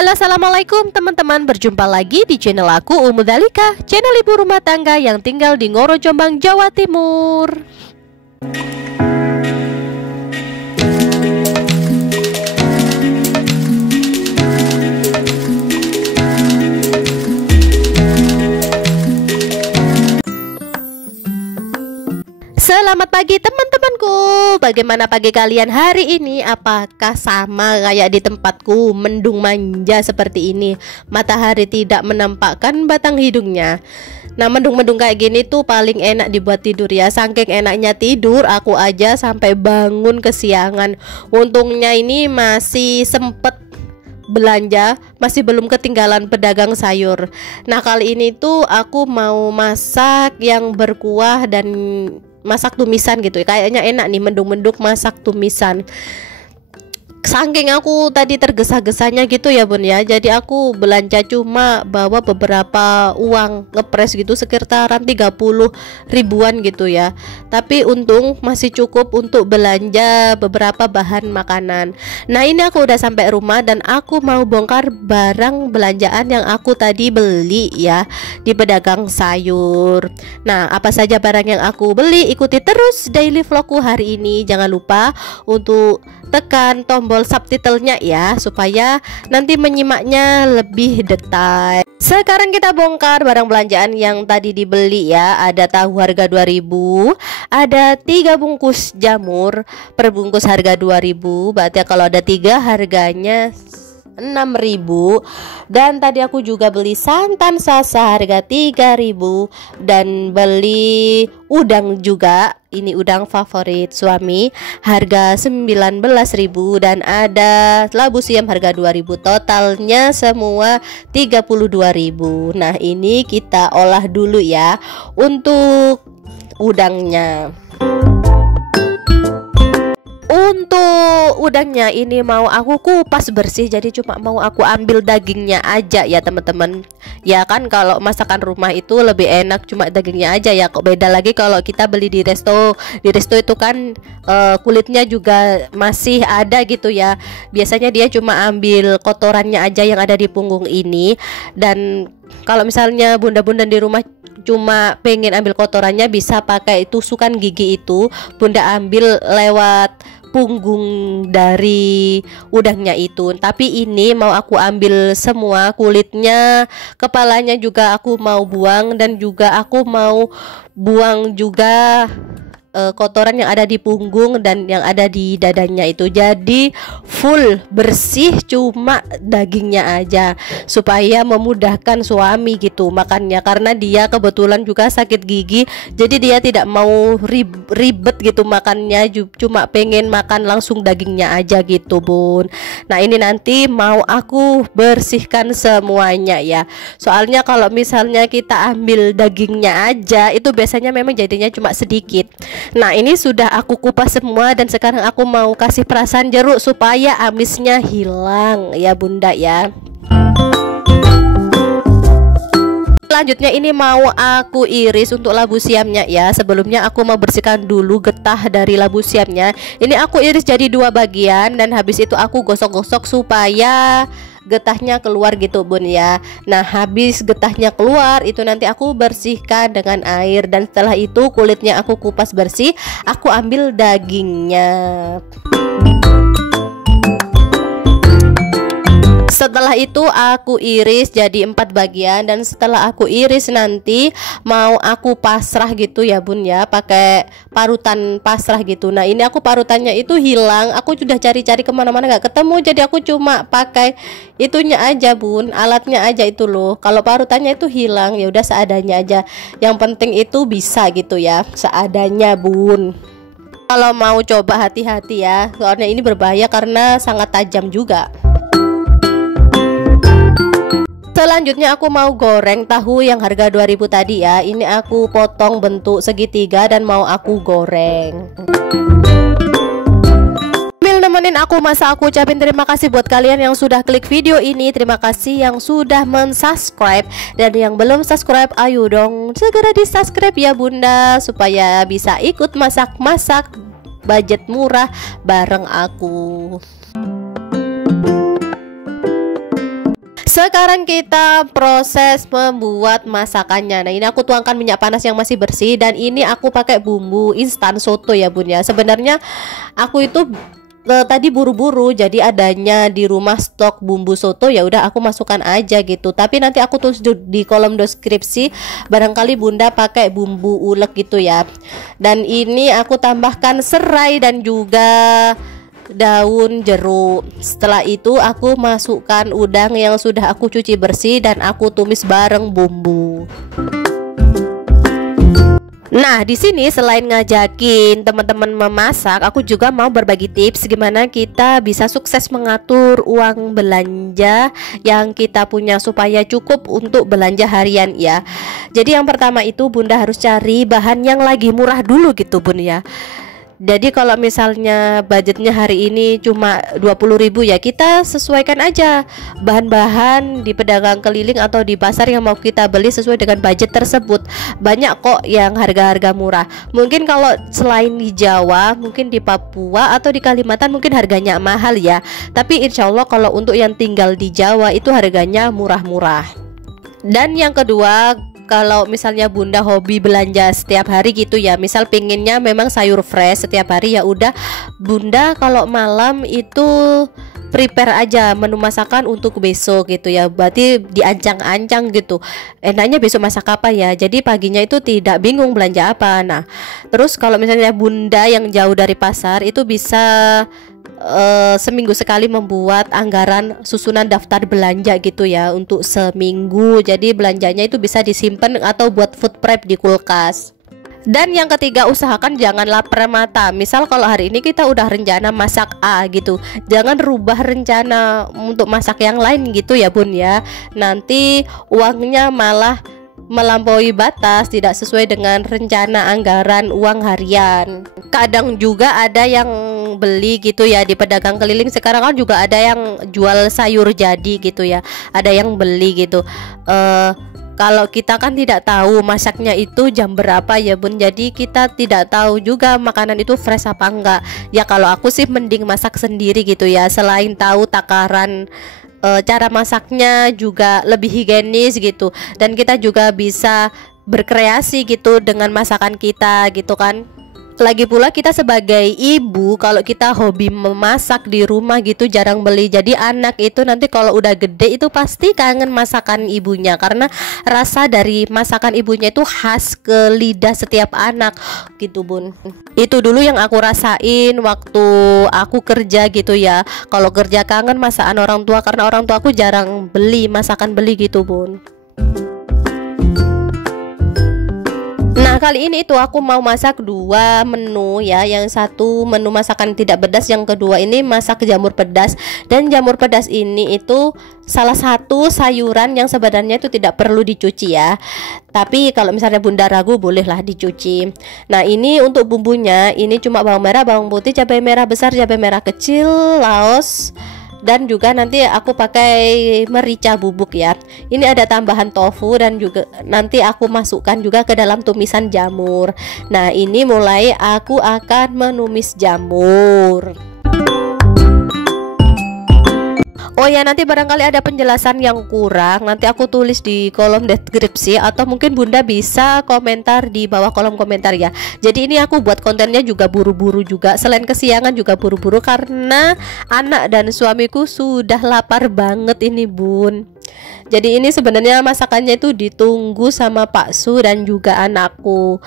Halo, assalamualaikum teman-teman. Berjumpa lagi di channel aku, Umu Dalika, channel ibu rumah tangga yang tinggal di Ngoro, Jombang, Jawa Timur. Selamat pagi teman-temanku. Bagaimana pagi kalian hari ini? Apakah sama kayak di tempatku, mendung manja seperti ini? Matahari tidak menampakkan batang hidungnya. Nah, mendung-mendung kayak gini tuh paling enak dibuat tidur ya. Saking enaknya tidur, aku aja sampai bangun kesiangan. Untungnya ini masih sempet belanja, masih belum ketinggalan pedagang sayur. Nah, kali ini tuh aku mau masak yang berkuah dan masak tumisan gitu. Kayaknya enak nih mendung-mendung masak tumisan. Saking aku tadi tergesa-gesanya gitu ya bun ya, jadi aku belanja cuma bawa beberapa uang ngepres gitu, sekitaran 30 ribuan gitu ya. Tapi untung masih cukup untuk belanja beberapa bahan makanan. Nah, ini aku udah sampai rumah dan aku mau bongkar barang belanjaan yang aku tadi beli ya di pedagang sayur. Nah, apa saja barang yang aku beli? Ikuti terus daily vlogku hari ini. Jangan lupa untuk tekan tombol subtitlenya ya, supaya nanti menyimaknya lebih detail. Sekarang kita bongkar barang belanjaan yang tadi dibeli ya. Ada tahu harga 2000, ada 3 bungkus jamur per bungkus harga 2000. Berarti kalau ada 3 harganya 6.000. Dan tadi aku juga beli santan sasa harga 3.000 dan beli udang juga. Ini udang favorit suami harga 19.000 dan ada labu siam harga 2.000. Totalnya semua 32.000. Nah, ini kita olah dulu ya untuk udangnya. Untuk udangnya ini mau aku kupas bersih, jadi cuma mau aku ambil dagingnya aja ya teman-teman. Ya kan, kalau masakan rumah itu lebih enak cuma dagingnya aja ya. Kok beda lagi kalau kita beli di resto. Di resto itu kan kulitnya juga masih ada gitu ya. Biasanya dia cuma ambil kotorannya aja yang ada di punggung ini. Dan kalau misalnya bunda-bunda di rumah cuma pengen ambil kotorannya, bisa pakai tusukan gigi itu bunda ambil lewat punggung dari udangnya itu. Tapi ini mau aku ambil semua kulitnya, kepalanya juga aku mau buang, dan juga aku mau buang juga kotoran yang ada di punggung dan yang ada di dadanya itu. Jadi full bersih, cuma dagingnya aja, supaya memudahkan suami gitu makannya, karena dia kebetulan juga sakit gigi. Jadi dia tidak mau ribet gitu makannya, cuma pengen makan langsung dagingnya aja gitu bun. Nah, ini nanti mau aku bersihkan semuanya ya. Soalnya kalau misalnya kita ambil dagingnya aja itu biasanya memang jadinya cuma sedikit. Nah, ini sudah aku kupas semua dan sekarang aku mau kasih perasan jeruk supaya amisnya hilang ya bunda ya. Selanjutnya ini mau aku iris untuk labu siamnya ya. Sebelumnya aku mau bersihkan dulu getah dari labu siamnya. Ini aku iris jadi 2 bagian dan habis itu aku gosok-gosok supaya getahnya keluar gitu bun ya. Nah, habis getahnya keluar itu nanti aku bersihkan dengan air, dan setelah itu kulitnya aku kupas bersih, aku ambil dagingnya. Setelah itu aku iris jadi 4 bagian, dan setelah aku iris nanti mau aku pasrah gitu ya bun ya, pakai parutan pasrah gitu. Nah, ini aku parutannya itu hilang, aku sudah cari-cari kemana-mana nggak ketemu, jadi aku cuma pakai itunya aja bun, alatnya aja itu loh. Kalau parutannya itu hilang, ya udah seadanya aja. Yang penting itu bisa gitu ya, seadanya bun. Kalau mau coba hati-hati ya, soalnya ini berbahaya karena sangat tajam juga. Selanjutnya aku mau goreng tahu yang harga 2000 tadi ya. Ini aku potong bentuk segitiga dan mau aku goreng. Nemenin aku masa, aku ucapin terima kasih buat kalian yang sudah klik video ini. Terima kasih yang sudah mensubscribe, dan yang belum subscribe ayo dong segera di subscribe ya bunda, supaya bisa ikut masak-masak budget murah bareng aku. Sekarang kita proses membuat masakannya. Nah, ini aku tuangkan minyak panas yang masih bersih, dan ini aku pakai bumbu instan soto ya bun ya. Sebenarnya aku itu tadi buru-buru, jadi adanya di rumah stok bumbu soto, ya udah aku masukkan aja gitu. Tapi nanti aku tulis di kolom deskripsi, barangkali bunda pakai bumbu ulek gitu ya. Dan ini aku tambahkan serai dan juga daun jeruk. Setelah itu aku masukkan udang yang sudah aku cuci bersih dan aku tumis bareng bumbu. Nah, di sini selain ngajakin teman-teman memasak, aku juga mau berbagi tips gimana kita bisa sukses mengatur uang belanja yang kita punya supaya cukup untuk belanja harian ya. Jadi yang pertama itu bunda harus cari bahan yang lagi murah dulu gitu bun ya. Jadi kalau misalnya budgetnya hari ini cuma 20.000 ya, kita sesuaikan aja bahan-bahan di pedagang keliling atau di pasar yang mau kita beli sesuai dengan budget tersebut. Banyak kok yang harga-harga murah. Mungkin kalau selain di Jawa, mungkin di Papua atau di Kalimantan mungkin harganya mahal ya. Tapi insya Allah kalau untuk yang tinggal di Jawa itu harganya murah-murah. Dan yang kedua, kalau misalnya bunda hobi belanja setiap hari gitu ya, misal pinginnya memang sayur fresh setiap hari, ya udah bunda kalau malam itu prepare aja menu masakan untuk besok gitu ya. Berarti diancang-ancang gitu, enaknya besok masak apa ya, jadi paginya itu tidak bingung belanja apa. Nah terus kalau misalnya bunda yang jauh dari pasar, itu bisa seminggu sekali membuat anggaran susunan daftar belanja gitu ya untuk seminggu. Jadi belanjanya itu bisa disimpan atau buat food prep di kulkas. Dan yang ketiga, usahakan jangan lapar mata. Misal kalau hari ini kita udah rencana masak A gitu, jangan rubah rencana untuk masak yang lain gitu ya bun ya. Nanti uangnya malah melampaui batas, tidak sesuai dengan rencana anggaran uang harian. Kadang juga ada yang beli gitu ya di pedagang keliling. Sekarang kan juga ada yang jual sayur jadi gitu ya, ada yang beli gitu. Kalau kita kan tidak tahu masaknya itu jam berapa ya bun, jadi kita tidak tahu juga makanan itu fresh apa enggak. Ya kalau aku sih mending masak sendiri gitu ya, selain tahu takaran cara masaknya juga lebih higienis gitu, dan kita juga bisa berkreasi gitu dengan masakan kita gitu kan. Lagi pula kita sebagai ibu, kalau kita hobi memasak di rumah gitu jarang beli, jadi anak itu nanti kalau udah gede itu pasti kangen masakan ibunya, karena rasa dari masakan ibunya itu khas ke lidah setiap anak gitu bun. Itu dulu yang aku rasain waktu aku kerja gitu ya. Kalau kerja kangen masakan orang tua, karena orang tua aku jarang beli masakan beli gitu bun. Nah kali ini itu aku mau masak dua menu ya. Yang satu menu masakan tidak pedas, yang kedua ini masak jamur pedas. Dan jamur pedas ini itu salah satu sayuran yang sebenarnya itu tidak perlu dicuci ya, tapi kalau misalnya bunda ragu bolehlah dicuci. Nah ini untuk bumbunya, ini cuma bawang merah, bawang putih, cabai merah besar, cabai merah kecil, laos, dan juga nanti aku pakai merica bubuk ya. Ini ada tambahan tofu, dan juga nanti aku masukkan juga ke dalam tumisan jamur. Nah ini mulai aku akan menumis jamur. Oh ya, nanti barangkali ada penjelasan yang kurang, nanti aku tulis di kolom deskripsi, atau mungkin bunda bisa komentar di bawah kolom komentar ya. Jadi ini aku buat kontennya juga buru-buru juga, selain kesiangan juga buru-buru karena anak dan suamiku sudah lapar banget ini bun. Jadi ini sebenarnya masakannya itu ditunggu sama Pak Su dan juga anakku.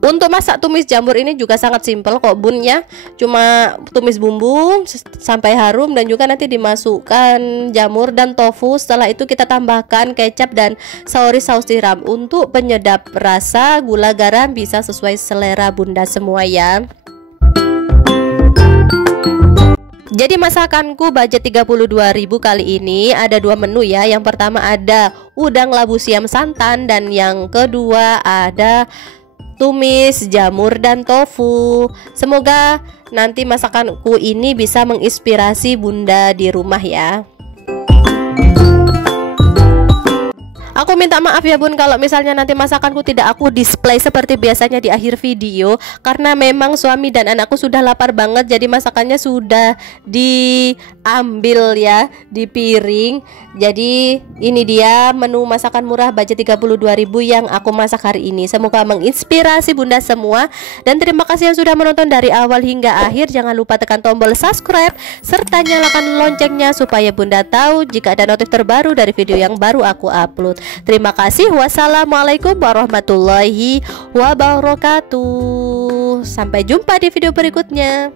Untuk masak tumis jamur ini juga sangat simpel kok bun ya. Cuma tumis bumbu sampai harum, dan juga nanti dimasukkan jamur dan tofu. Setelah itu kita tambahkan kecap dan saus tiram untuk penyedap rasa. Gula garam bisa sesuai selera bunda semua ya. Jadi masakanku budget 32.000 kali ini ada dua menu ya. Yang pertama ada udang labu siam santan, dan yang kedua ada tumis jamur dan tofu. Semoga nanti masakanku ini bisa menginspirasi bunda di rumah ya. Aku minta maaf ya bun kalau misalnya nanti masakanku tidak aku display seperti biasanya di akhir video, karena memang suami dan anakku sudah lapar banget. Jadi masakannya sudah diambil ya di piring. Jadi ini dia menu masakan murah budget 32.000 yang aku masak hari ini. Semoga menginspirasi bunda semua. Dan terima kasih yang sudah menonton dari awal hingga akhir. Jangan lupa tekan tombol subscribe serta nyalakan loncengnya supaya bunda tahu jika ada notif terbaru dari video yang baru aku upload. Terima kasih. Wassalamualaikum warahmatullahi wabarakatuh. Sampai jumpa di video berikutnya.